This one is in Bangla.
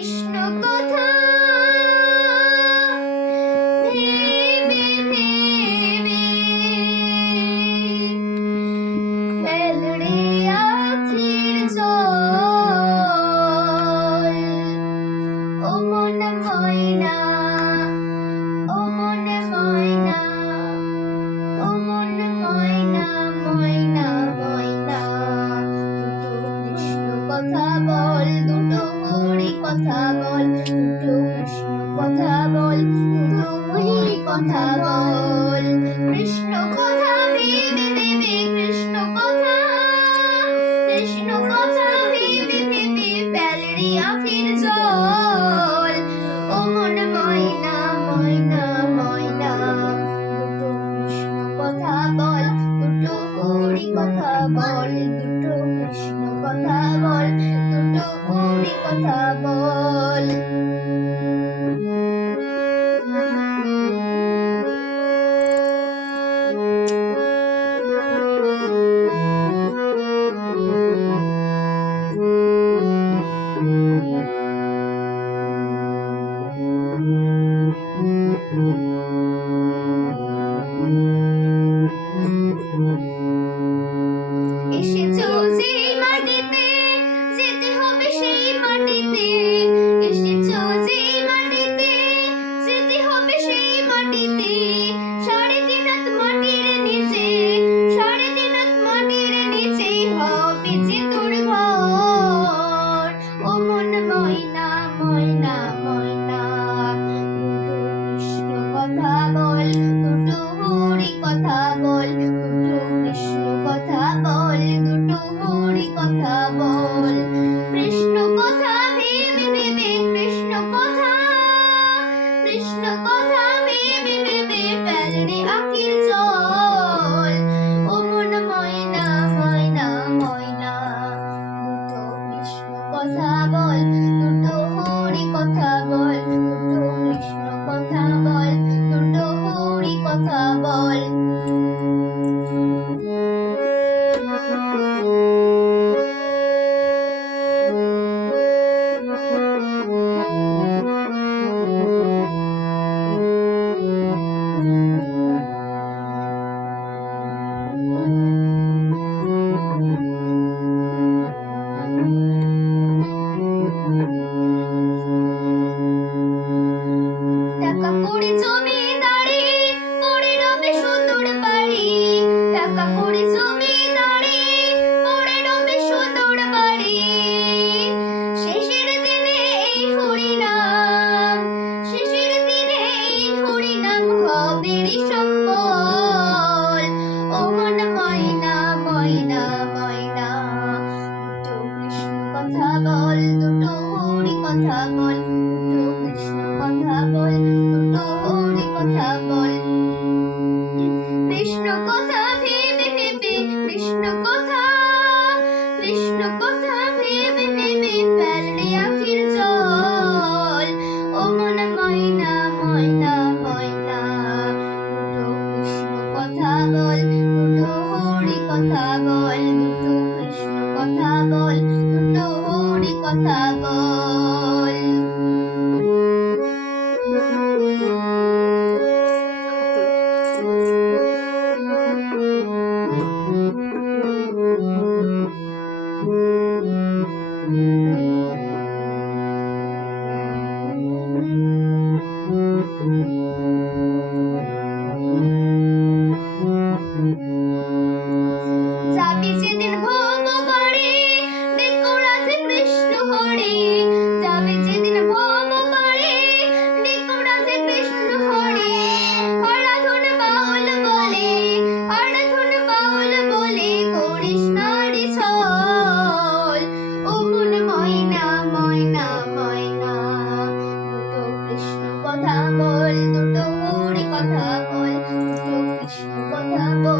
কৃষ্ণ কথা ভেবে ভেবে ফেলরে আখির জল। ও মন ময়না, ও মন ময়না, ও মন ময়না, ময়না ময়না, দুটো কৃষ্ণ কথা বল, দুটো হরি কথা বল, দুটো কৃষ্ণ কথা বল, দুটো হরি কথা বল। কৃষ্ণ কথা ভেবে ভেবে, কৃষ্ণ কথা, কৃষ্ণ কথা ভেবে ভেবে ফেলরে আখির জল। ও মন ময়না, ময়না ময়না, দুটো কৃষ্ণ কথা বল, দুটো হরি কথা বল, দুটো কৃষ্ণ কথা বল, দুটো হরি কথা বল। এসেছো যেই মাটিতে, যেতে হবে সেই মাটিতে। এসেছো যেই মাটিতে, যেতে হবে সেই মাটিতে। 3.5 হাত মাটির নিচে, 3.5 হাত মাটির নিচেই হবে যে তোর ঘর। ও মন ময়না, ময়না ময়না, দুটো কৃষ্ণ কথা বল, দুটো হরি কথা বল, দুটো কৃষ্ণ কথা বল, দুটো হরি কথা বল। কৃষ্ণ কথা ভেবে ভেবে, কৃষ্ণ কথা, কৃষ্ণ কথা ভেবে ভেবে ফেলরে আখির জল। ও মন ময়না, ময়না ময়না, দুটো কৃষ্ণ কথা বল, দুটো হরি কথা বল, দুটো কৃষ্ণ কথা বল, দুটো হরি কথা বল। টাকা কড়ি জমিদারি পড়ে রবে সুদূর বাড়ি, টাকা কড়ি জমিদারি পড়ে রবে সুদূর বাড়ি। শেষের দিনে এই হরি নাম, শেষের দিনে এই হরি নাম হবে সম্বল। ও মন ময়না, ময়না ময়না, দুটো কৃষ্ণ কথা বল, দুটো হরি কথা বল, দুটো কৃষ্ণ কথা বল, দুটো হরি কথা বল। কৃষ্ণ কথা ভেবে ভেবে, কৃষ্ণ কথা, কৃষ্ণ কথা ভেবে ভেবে ফেলরে আখির জল। ও মন ময়না, ময়না ময়না, দুটো কৃষ্ণ কথা বল, দুটো হরি কথা বল, দুটো কৃষ্ণ কথা বল, দুটো হরি কথা বল। যাবি যেদিন ভব বাড়ি, ডেকো রাধে কৃষ্ণ হরি। যাবি যেদিন ভব বাড়ি, ডেকো রাধে কৃষ্ণ হরি। আরাধন বাউল বলে, আরাধন বাউল বলে করিস নারী ছল। ও মন ময়না, ময়না ময়না, দুটো কৃষ্ণ কথা বল, দুটো হরি কথা বল, দুটো কৃষ্ণ কথা বল।